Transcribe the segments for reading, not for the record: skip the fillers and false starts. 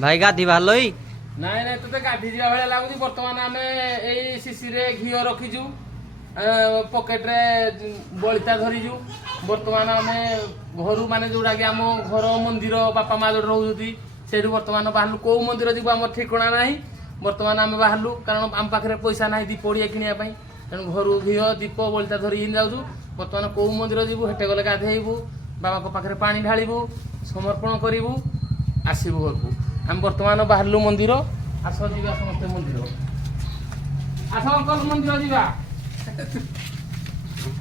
भाई गाधी भालोई ନାଇଁ ନାଇଁ ତତେ ଗାଧି ଯିବା ଭଳିଆ ଲାଗୁଛି। ବର୍ତ୍ତମାନ ଆମେ ଏଇ ଶିଶିରେ ଘିଅ ରଖିଛୁ, ପକେଟରେ ବଳିତା ଧରିଛୁ। ବର୍ତ୍ତମାନ ଆମେ ଘରୁ ମାନେ ଯୋଉଟାକି ଆମ ଘର ମନ୍ଦିର ବାପା ମା ଯୋଉଠି ରହୁଛନ୍ତି ସେଇଠୁ ବର୍ତ୍ତମାନ ବାହାରିଲୁ। କୋଉ ମନ୍ଦିର ଯିବୁ ଆମର ଠିକଣା ନାହିଁ। ବର୍ତ୍ତମାନ ଆମେ ବାହାରିଲୁ କାରଣ ଆମ ପାଖରେ ପଇସା ନାହିଁ ଦୀପ ଓଳିଆ କିଣିବା ପାଇଁ। ତେଣୁ ଘରୁ ଘିଅ ଦୀପ ବଳିତା ଧରିକି ଯାଉଛୁ। ବର୍ତ୍ତମାନ କୋଉ ମନ୍ଦିର ଯିବୁ, ହେଟେ ଗଲେ ଗାଧେଇବୁ, ବାବାଙ୍କ ପାଖରେ ପାଣି ଢାଳିବୁ, ସମର୍ପଣ କରିବୁ, ଆସିବୁ ଘରକୁ। ଆମେ ବର୍ତ୍ତମାନ ବାହାରିଲୁ ମନ୍ଦିର। ଆସ ଯିବା ସମସ୍ତେ ମନ୍ଦିର। ଆସ ଅଙ୍କଲ ମନ୍ଦିର ଯିବା।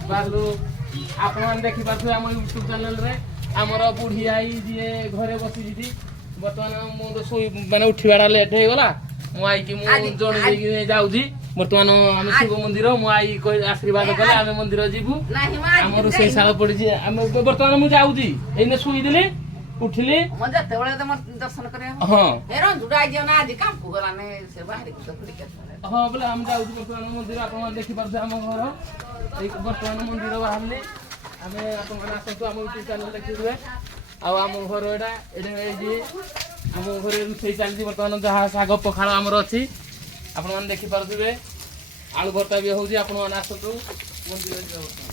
ବାହାରିଲୁ। ଆପଣମାନେ ଦେଖିପାରୁଥିବେ ଆମ ୟୁଟ୍ୟୁବ ଚ୍ୟାନେଲରେ ଆମର ବୁଢୀ ଆଈ ଯିଏ ଘରେ ବସିଛି। ବର୍ତ୍ତମାନ ମୁଁ ତ ଶୋଇ ମାନେ ଉଠିବାଟା ଲେଟ୍ ହେଇଗଲା। ମୋ ଆଈକି ମୁଁ ଜଣେଇ ଦେଇକି ଯାଉଛି। ବର୍ତ୍ତମାନ ଆମେ ଶିବ ମନ୍ଦିର, ମୋ ଆଈ ଆଶୀର୍ବାଦ କଲେ ଆମେ ମନ୍ଦିର ଯିବୁ। ଆମ ରୋଷେଇ ଶାଳ ପଡିଛି। ଆମେ ବର୍ତ୍ତମାନ ମୁଁ ଯାଉଛି, ଏଇନେ ଶୋଇଦେଲି ଉଠିଲି ଯେତେବେଳେ ତମ ଦର୍ଶନ କରିବା ହଁ ହଁ ବୋଲେ ଆମେ ଯାଉଛୁ ବର୍ତ୍ତମାନ ମନ୍ଦିର। ଆପଣମାନେ ଦେଖିପାରୁଥିବେ ଆମ ଘର। ଏଇ ବର୍ତ୍ତମାନ ମନ୍ଦିର ବାହାରିଲି ଆମେ। ଆପଣମାନେ ଆସନ୍ତୁ ଆମ ୟୁଟ୍ୟୁବ ଚ୍ୟାନେଲ ଦେଖିଥିବେ। ଆଉ ଆମ ଘର ଏଇଟା ହେଇଛି। ଆମ ଘରେ ରୋଷେଇ ଚାଲିଛି ବର୍ତ୍ତମାନ। ଯାହା ଶାଗ ପଖାଳ ଆମର ଅଛି ଆପଣମାନେ ଦେଖିପାରୁଥିବେ। ଆଳୁ ଭର୍ତ୍ତା ବି ହଉଛି। ଆପଣମାନେ ଆସନ୍ତୁ ମନ୍ଦିର ଯିବା ବର୍ତ୍ତମାନ।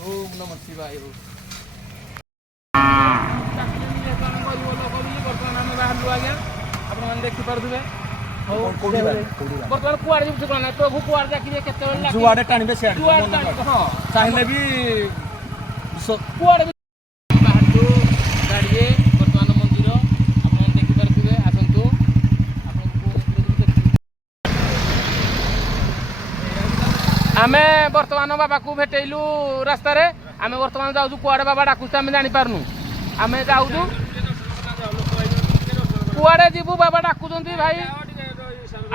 ଓମ୍ ନମଃ ଶିବାୟ। ବର୍ତ୍ତମାନ ଆମେ ବାହାରିଲୁ ଆଜ୍ଞା। ଆପଣମାନେ ଦେଖିପାରୁଥିବେ। ହଉ ବର୍ତ୍ତମାନ କୁଆଡେ ଯିବୁ ଠିକଣା ନାହିଁ। ପ୍ରଭୁ କୁଆଡେ ଡାକିବେ କେତେବେଳେ ଯୁଆଡେ ଟାଣିବେ ସିଆଡେ ହଁ ଚାହିଁଲେ ବି କୁଆଡେ ବି ବାହାରିଲୁ ଗାଡିରେ। ବର୍ତ୍ତମାନ ମନ୍ଦିର ଆପଣମାନେ ଦେଖିପାରୁଥିବେ। ଆସନ୍ତୁ ଆମେ ବର୍ତ୍ତମାନ ବାବାକୁ ଭେଟେଇଲୁ ରାସ୍ତାରେ। ଆମେ ବର୍ତ୍ତମାନ ଯାଉଛୁ କୁଆଡେ ବାବା ଡାକୁଛୁ ଆମେ ଜାଣିପାରୁନୁ। ଆମେ ଯାଉଛୁ କୁଆଡେ ଯିବୁ ବାବା ଡାକୁଛନ୍ତି ଭାଇ।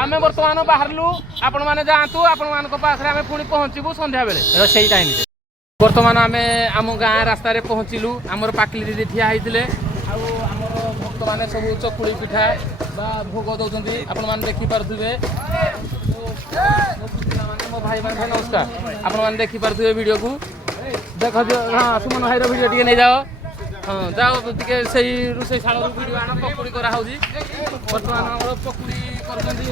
ଆମେ ବର୍ତ୍ତମାନ ବାହାରିଲୁ। ଆପଣମାନେ ଯାଆନ୍ତୁ। ଆପଣମାନଙ୍କ ପାଖରେ ଆମେ ପୁଣି ପହଞ୍ଚିବୁ ସନ୍ଧ୍ୟାବେଳେ ରୋଷେଇ ଟାଇମରେ। ବର୍ତ୍ତମାନ ଆମେ ଆମ ଗାଁ ରାସ୍ତାରେ ପହଞ୍ଚିଲୁ। ଆମର ପାକିଲି ଦିଦି ଠିଆ ହେଇଥିଲେ। ଆଉ ଆମର ଭକ୍ତମାନେ ସବୁ ଚକୁଳି ପିଠା ବା ଭୋଗ ଦଉଛନ୍ତି। ଆପଣମାନେ ଦେଖିପାରୁଥିବେ। ମୋ ଭାଇମାନେ ଭାଇ ନମସ୍କାର। ଆପଣମାନେ ଦେଖିପାରୁଥିବେ ଭିଡ଼ିଓକୁ। ଦେଖ ହଁ ସୁମନ ଭାଇର ଭିଡ଼ିଓ ଟିକେ ନେଇଯାଅ। ହଁ ଯାଅ ଟିକେ ସେଇ ରୋଷେଇ ଶାଳରୁ ଭିଡ଼ିଓ ଆଣ। ପକୁଡ଼ି କରାହେଉଛି। ବର୍ତ୍ତମାନ ଆମର ପକୁଡ଼ି କରୁଛନ୍ତି।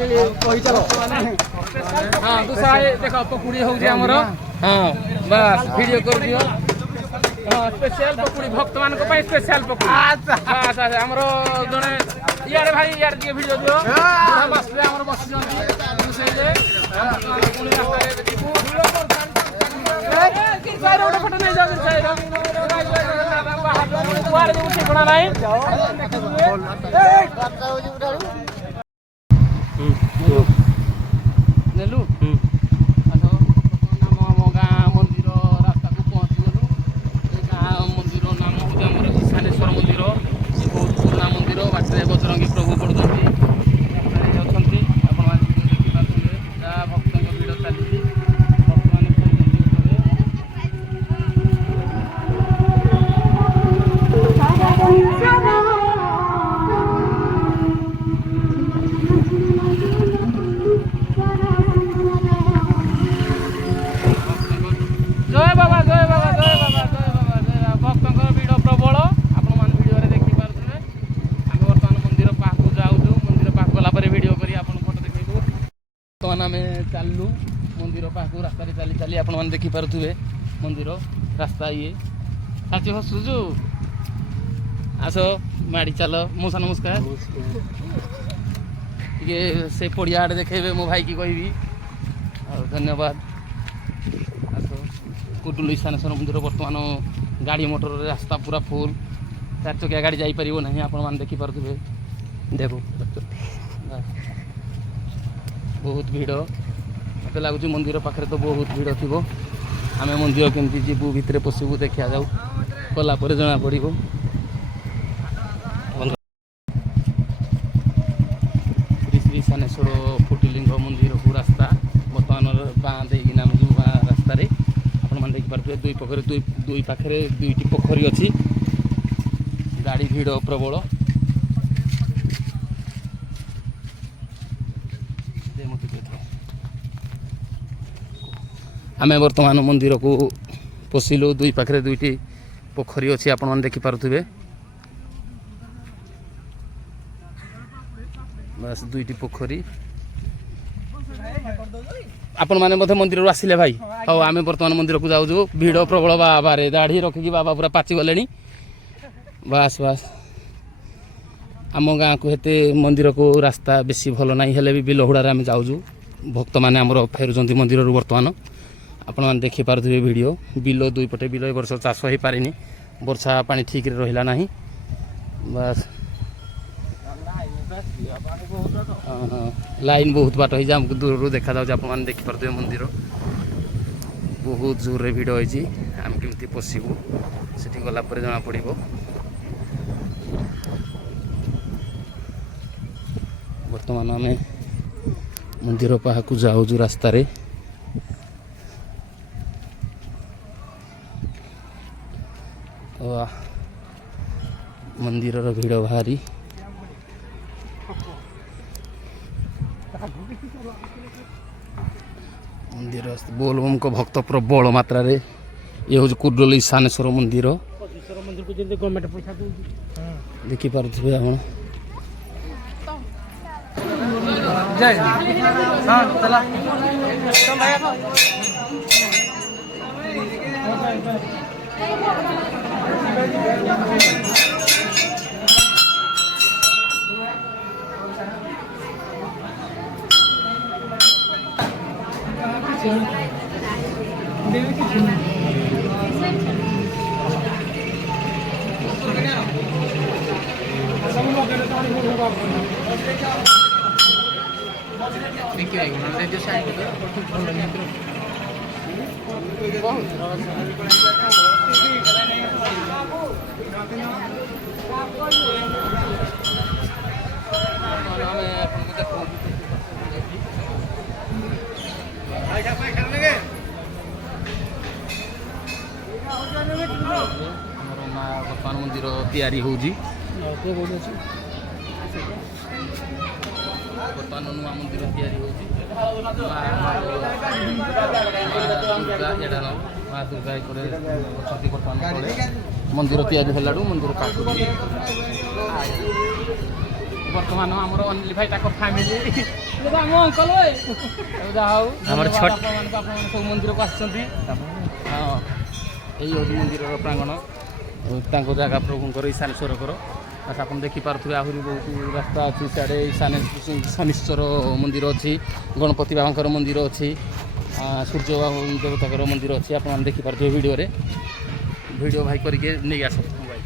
ହଁ ଦୁସା ଦେଖ ପକୁଡ଼ି ହେଉଛି ଆମର। ହଁ ବାସ୍ ଭିଡ଼ିଓ କରିଦିଅ। ହଁ ସ୍ପେଶାଲ ପକୁଡ଼ି ଭକ୍ତମାନଙ୍କ ପାଇଁ ସ୍ପେଶାଲ ପକୁଡ଼ି। ବାସ୍ ଆମର ଜଣେ ଇଆଡ଼େ ଭାଇ ଇଆଡ଼େ ଟିକେ ଭିଡ଼ିଓ ଦିଅ। ବସିଲେ ଆମର ବସିଛନ୍ତି ରୋଷେଇରେ। ପୁଣି ରାସ୍ତାରେ ଯିବୁ। ଗୋଟେ ଫଟୋ ନେଇଯାଅ। କୁଆଡ଼େ ଯିବୁ ଠିକଣା ନାହିଁ। ନେଲୁ ଆମ ଗାଁ ମନ୍ଦିର ରାସ୍ତାକୁ ପହଞ୍ଚିଗଲୁ। ଏ ଗାଁ ମନ୍ଦିର ନାମ ହେଉଛି ଆମର ଈଶାନେଶ୍ୱର ମନ୍ଦିର। ଏ ବହୁତ ପୁରୁଣା ମନ୍ଦିର। ବାଟରେ ବଜରଙ୍ଗୀ ପ୍ରଭୁ ପଡ଼ୁଛନ୍ତି। ରାସ୍ତାରେ ଅଛନ୍ତି। ଆପଣମାନେ ଦେଖିପାରୁଥିବେ ଯାହା ଭକ୍ତଙ୍କ ଭିଡ଼ ଚାଲିଛି। ଭକ୍ତମାନେ ଶୋଇଛନ୍ତି ଉପରେ। ଜୟ ବାବା ଜୟ ବାବା ଜୟ ବାବା ଜୟ ବାବା ଜୟ ବାବା। ଭକ୍ତଙ୍କର ଭିଡ଼ ପ୍ରବଳ। ଆପଣମାନେ ଭିଡ଼ିଓରେ ଦେଖିପାରୁଥିବେ। ଆମେ ବର୍ତ୍ତମାନ ମନ୍ଦିର ପାଖକୁ ଯାଉଛୁ। ମନ୍ଦିର ପାଖକୁ ଗଲା ପରେ ଭିଡ଼ିଓ କରି ଆପଣଙ୍କୁ ଫଟୋ ଦେଖେଇବୁ। ବର୍ତ୍ତମାନ ଆମେ ଚାଲିଲୁ ମନ୍ଦିର ପାଖକୁ। ରାସ୍ତାରେ ଚାଲି ଚାଲି ଆପଣମାନେ ଦେଖିପାରୁଥିବେ ମନ୍ଦିର ରାସ୍ତା ଇଏ। ସାଚି ହସୁଛୁ ଆସ ମାଡ଼ି ଚାଲ। ମଉସା ନମସ୍କାର। ଟିକେ ସେ ପଡ଼ିଆ ଆଡ଼େ ଦେଖେଇବେ ମୋ ଭାଇକି କହିବି। ଆଉ ଧନ୍ୟବାଦ। ଆସ କୁଟୁଲୁ ଈଶାନେଶ୍ୱର ମନ୍ଦିର। ବର୍ତ୍ତମାନ ଗାଡ଼ି ମଟରରେ ରାସ୍ତା ପୁରା ଫୁଲ୍। 4 ଚକିଆ ଗାଡ଼ି ଯାଇପାରିବ ନାହିଁ। ଆପଣମାନେ ଦେଖିପାରୁଥିବେ। ଦେଖ ବହୁତ ଭିଡ଼। ମୋତେ ଲାଗୁଛି ମନ୍ଦିର ପାଖରେ ତ ବହୁତ ଭିଡ଼ ଥିବ। ଆମେ ମନ୍ଦିର କେମିତି ଯିବୁ ଭିତରେ ପଶିବୁ ଦେଖିବା ଯାଉ। ଗଲା ପରେ ଜଣାପଡ଼ିବ। ଶ୍ରୀ ଶ୍ରୀ ଈଶାନେଶ୍ୱର ଫୁଟିଲିଙ୍ଗ ମନ୍ଦିରକୁ ରାସ୍ତା। ବର୍ତ୍ତମାନ ବାଁ ଦେଇକିନା ଆମେ ଯିବୁ ଗାଁ ରାସ୍ତାରେ। ଆପଣମାନେ ଦେଖିପାରୁଥିବେ ଦୁଇ ପାଖରେ ଦୁଇଟି ପୋଖରୀ ଅଛି। ଗାଡ଼ି ଭିଡ଼ ପ୍ରବଳ। ଆମେ ବର୍ତ୍ତମାନ ମନ୍ଦିରକୁ ପଶିଲୁ। ଦୁଇ ପାଖରେ ଦୁଇଟି ପୋଖରୀ ଅଛି। ଆପଣମାନେ ଦେଖିପାରୁଥିବେ। ବାସ୍ ଦୁଇଟି ପୋଖରୀ। ଆପଣମାନେ ମଧ୍ୟ ମନ୍ଦିରରୁ ଆସିଲେ ଭାଇ? ହଉ ଆମେ ବର୍ତ୍ତମାନ ମନ୍ଦିରକୁ ଯାଉଛୁ। ଭିଡ଼ ପ୍ରବଳ ବାବାରେ, ଦାଢ଼ି ରଖିକି ବାବା ପୁରା ପାଚିଗଲେଣି। ବାସ୍ ବାସ୍ ଆମ ଗାଁକୁ ଏତେ ମନ୍ଦିରକୁ ରାସ୍ତା ବେଶୀ ଭଲ ନାହିଁ, ହେଲେ ବି ବିଲହୁଡ଼ାରେ ଆମେ ଯାଉଛୁ। ଭକ୍ତମାନେ ଆମର ଫେରୁଛନ୍ତି ମନ୍ଦିରରୁ ବର୍ତ୍ତମାନ। ଆପଣମାନେ ଦେଖିପାରୁଥିବେ ଭିଡ଼ିଓ। ବିଲ ଦୁଇପଟେ ବିଲ, ଏ ବର୍ଷ ଚାଷ ହୋଇପାରିନି, ବର୍ଷା ପାଣି ଠିକ୍ରେ ରହିଲା ନାହିଁ। ବାସ୍ ଲାଇନ୍ ବହୁତ ବାଟ ହେଇଛି, ଆମକୁ ଦୂରରୁ ଦେଖାଯାଉଛି। ଆପଣମାନେ ଦେଖିପାରୁଥିବେ ମନ୍ଦିର ବହୁତ ଜୋରରେ ଭିଡ଼ ହେଇଛି। ଆମେ କେମିତି ପଶିବୁ ସେଠି ଗଲା ପରେ ଜଣାପଡ଼ିବ। ବର୍ତ୍ତମାନ ଆମେ ମନ୍ଦିର ପାଖକୁ ଯାଉଛୁ ରାସ୍ତାରେ। ମନ୍ଦିରର ଭିଡ଼ ଭାରି। ମନ୍ଦିର ବୋଲବମଙ୍କ ଭକ୍ତ ପ୍ରବଳ ମାତ୍ରାରେ। ଇଏ ହେଉଛି କୁର୍ଡୁଲି ଶାନେଶ୍ୱର ମନ୍ଦିର। ଦେଖିପାରୁଥିବେ ଆପଣ। ବର୍ତ୍ତମାନ ମନ୍ଦିର ତିଆରି ହେଉଛି। ବର୍ତ୍ତମାନ ନୂଆ ମନ୍ଦିର ତିଆରି ହେଉଛି। ମା ଦୁର୍ଗା ଏକରେ ଅଛନ୍ତି। ବର୍ତ୍ତମାନ ମନ୍ଦିର ତିଆରି ହେଲାଠୁ ମନ୍ଦିର ପାଖକୁ ବର୍ତ୍ତମାନ ଆମର ଅନିଲ ଭାଇ ତାଙ୍କ ଫ୍ୟାମିଲି ଆମ ଅଙ୍କଲ ଯାହା ହଉ ଆମର ଆପଣମାନେ ସବୁ ମନ୍ଦିରକୁ ଆସିଛନ୍ତି। ହଁ, ଏଇ ହେଉଛି ମନ୍ଦିରର ପ୍ରାଙ୍ଗଣ, ତାଙ୍କ ଜାଗା ପ୍ରଭୁଙ୍କର ଈଶାନେଶ୍ୱରଙ୍କର। ବାସ୍ ଆପଣ ଦେଖିପାରୁଥିବେ ଆହୁରି ବହୁତ ରାସ୍ତା ଅଛି। ସିଆଡ଼େ ଶନିଶ୍ୱର ମନ୍ଦିର ଅଛି, ଗଣପତି ବାବାଙ୍କର ମନ୍ଦିର ଅଛି, ସୂର୍ଯ୍ୟ ଦେବତାଙ୍କର ମନ୍ଦିର ଅଛି। ଆପଣମାନେ ଦେଖିପାରୁଥିବେ ଭିଡ଼ିଓରେ। ଭିଡ଼ିଓ ଭାଇ କରିକି ନେଇ ଆସ ଭାଇ।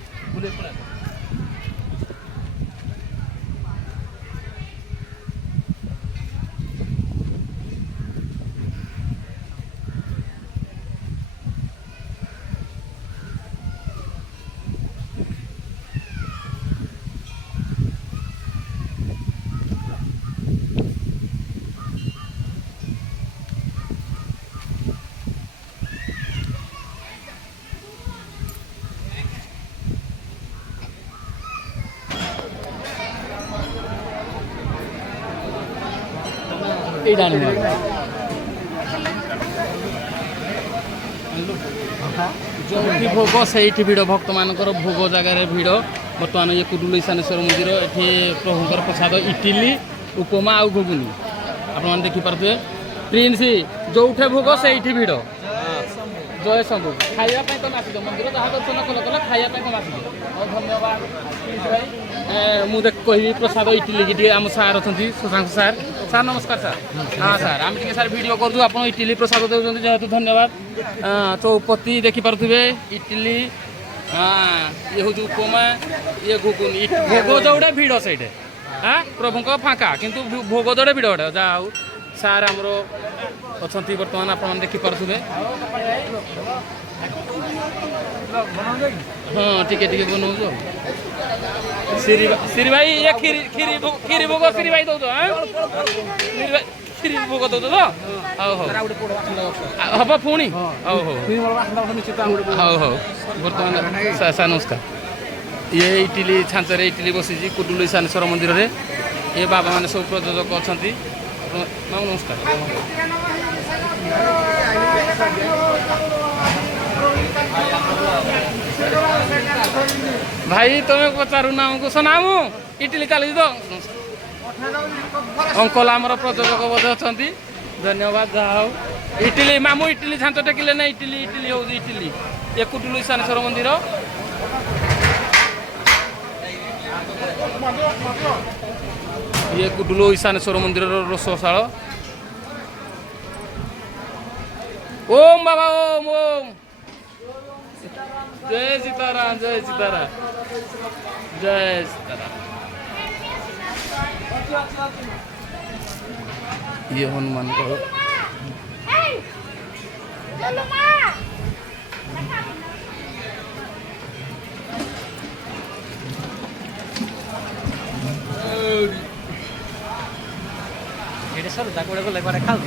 ଯେଉଁଠି ଭୋଗ ସେଇଠି ଭିଡ଼, ଭକ୍ତମାନଙ୍କର ଭୋଗ ଜାଗାରେ ଭିଡ଼। ବର୍ତ୍ତମାନ ଇଏ କୁର୍ଡୁଲି ଶାନେଶ୍ୱର ମନ୍ଦିର। ଏଠି ପ୍ରଭୁଙ୍କର ପ୍ରସାଦ ଇଟିଲି, ଉପମା ଆଉ ଘୁଗୁନି। ଆପଣମାନେ ଦେଖିପାରୁଥିବେ। ପ୍ରିନ୍ସ ଯେଉଁଠି ଭୋଗ ସେଇଠି ଭିଡ଼। ଜୟ ଶମ୍ଭୁ। ଖାଇବା ପାଇଁ ତମେ ଆସିଛ ମନ୍ଦିର, ଯାହା ଦର୍ଶନ କଲ ଖାଇବା ପାଇଁ ତମେ ଆସିଛ। ହଉ ଧନ୍ୟବାଦ ପ୍ରିନ୍ସ ଭାଇ। ମୁଁ କହିବି ପ୍ରସାଦ ଇଟିଲି କି ଟିକେ ଆମ ସାର୍ ଅଛନ୍ତି, ସୁଶାନ୍ତ ସାର୍। ସାର୍ ନମସ୍କାର ସାର୍। ହଁ ସାର୍, ଆମେ ଟିକେ ସାର୍ ଭିଡ଼ିଓ କରୁଛୁ। ଆପଣ ଇଟିଲି ପ୍ରସାଦ ଦେଉଛନ୍ତି ଯେହେତୁ ଧନ୍ୟବାଦ। ଚୌପତି ଦେଖିପାରୁଥିବେ, ଇଟିଲି, ଇଏ ହେଉଛି ଉପମା, ଇଏ ଘୁଗୁନି। ଭୋଗ ଯୋଉଟା ଭିଡ଼ ସେଇଠି, ପ୍ରଭୁଙ୍କ ଫାଙ୍କା, କିନ୍ତୁ ଭୋଗ ଯୋଉଟା ଭିଡ଼ ଗୋଟେ। ଯାହା ହଉ ସାର୍ ଆମର ଅଛନ୍ତି ବର୍ତ୍ତମାନ, ଆପଣମାନେ ଦେଖିପାରୁଥିବେ। ହଁ ଟିକେ ଟିକେ ବନଉଛୁ ଆଉ। ଶ୍ରୀ ଭାଇ ଇଏ କ୍ଷୀରି ଭୋଗ ଶ୍ରୀ ଭାଇ ଦଉଛ? କ୍ଷୀରି ଭୋଗ ଦଉଛ ତ? ହଉ ହଉ ହବ ପୁଣି। ହଉ ହଉ ହଉ ହଉ। ବର୍ତ୍ତମାନ ସାର୍ ନମସ୍କାର। ଇଏ ଇଟିଲି ଛାଞ୍ଚରେ ଇଟିଲି ବସିଛି କୁର୍ଡୁଲି ଶାନେଶ୍ୱର ମନ୍ଦିରରେ। ଏ ବାବାମାନେ ସବୁ ପ୍ରଯୋଜକ ଅଛନ୍ତି। ମାମୁ ନମସ୍କାର। ଭାଇ ତମେ ପଚାରୁନା ଆମକୁ। ଶୁଣାମୁ ଇଟିଲି ଚାଲିଛି ତ? ଅଙ୍କଲ ଆମର ପ୍ରଯୋଜକ ବୋଧେ ଅଛନ୍ତି ଧନ୍ୟବାଦ ଯାହା ହଉ ଇଟିଲି ମାମୁଁ ଇଟିଲି ଛାଞ୍ଚ ଟେକିଲେ ନା ଇଟିଲି ଇଟିଲି ହଉଛି ଇଟିଲି ଏ କୁଟୁଲୁ ଇଶାନେଶ୍ୱର ମନ୍ଦିର ଇଏ କୁଟୁଲୁ ଇଶାନେଶ୍ୱର ମନ୍ଦିରର ରୋଷଶାଳ ओम बाबा ओम ओम जय सीताराम जय सीताराम जय सीताराम ये हनुमान को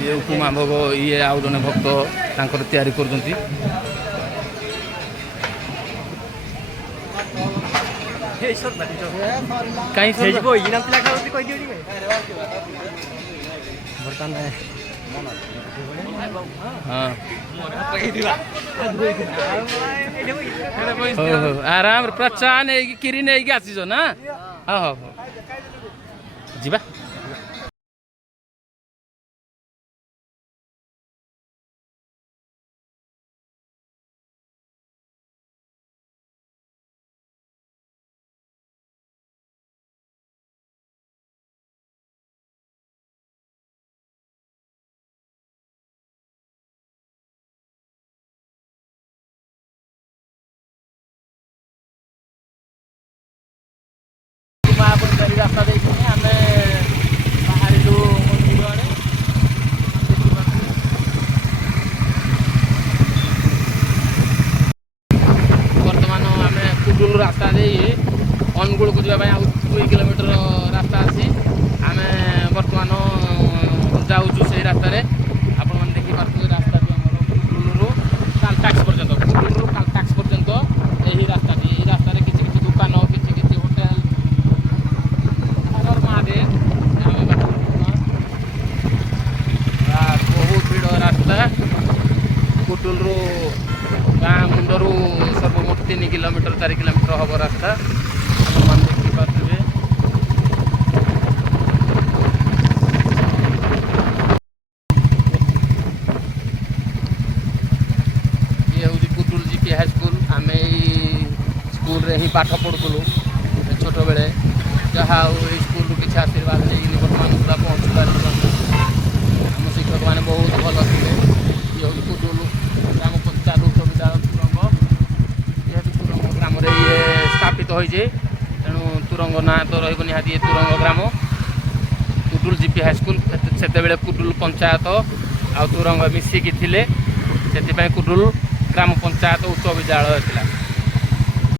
ये उपमा भोग ये आउ जने भक्त तांकर तैयारी करजंती कहीं से ହେଇଯିବ ଇନା ପିଲା ଖାଉଛି କହିଦିଅ ଟିକେ ବର୍ତ୍ତମାନ हां आराम प्रचान किरी नहीं आसी ना हाँ हाँ जीवा रास्ता देखिए आम बाहर मंदिर आड़े बर्तमान आम कुटुल रास्ता दे अनुगुल को जावाई 2 किलोमीटर रास्ता अच्छी आम बर्तमान जाऊँ से रास्तार आपण मैंने देखिपे रास्ता भी आम कुटुलू कालटाक्स पर्यटन कुटुलू कालटाक्स पर्यटन यही रास्ताटी यही रास्तार किसी किसी दुकान किसी किसी होटेल बहुत भीड़ रास्ता कुटुल गाँ मुंडर सर्वमोट 3 किलोमीटर 4 किलोमीटर हम रास्ता आप देखिपे ये हूँ कुटुल जीपी हाई स्कूल आम स्कूल रे ही पाठ पढ़ुलु छोट बेले जहाँ स्कूल किसी आशीर्वाद नहीं बर्तमान पूरा पहुँच पार आम शिक्षक मैंने बहुत भल थे ये हूँ कुटुल ग्राम पंचायत उच्च विद्यालय तुरंग जेहेतु तुरंग ग्राम ये स्थापित होइए तेणु तुरंग ना तो रही निहाती तुरंग ग्राम कुटुल जीपी हाई स्कूल से कुटुल पंचायत आ तुरंग मिसिकी थे से कुटुल ग्राम पंचायत उच्च विद्यालय था।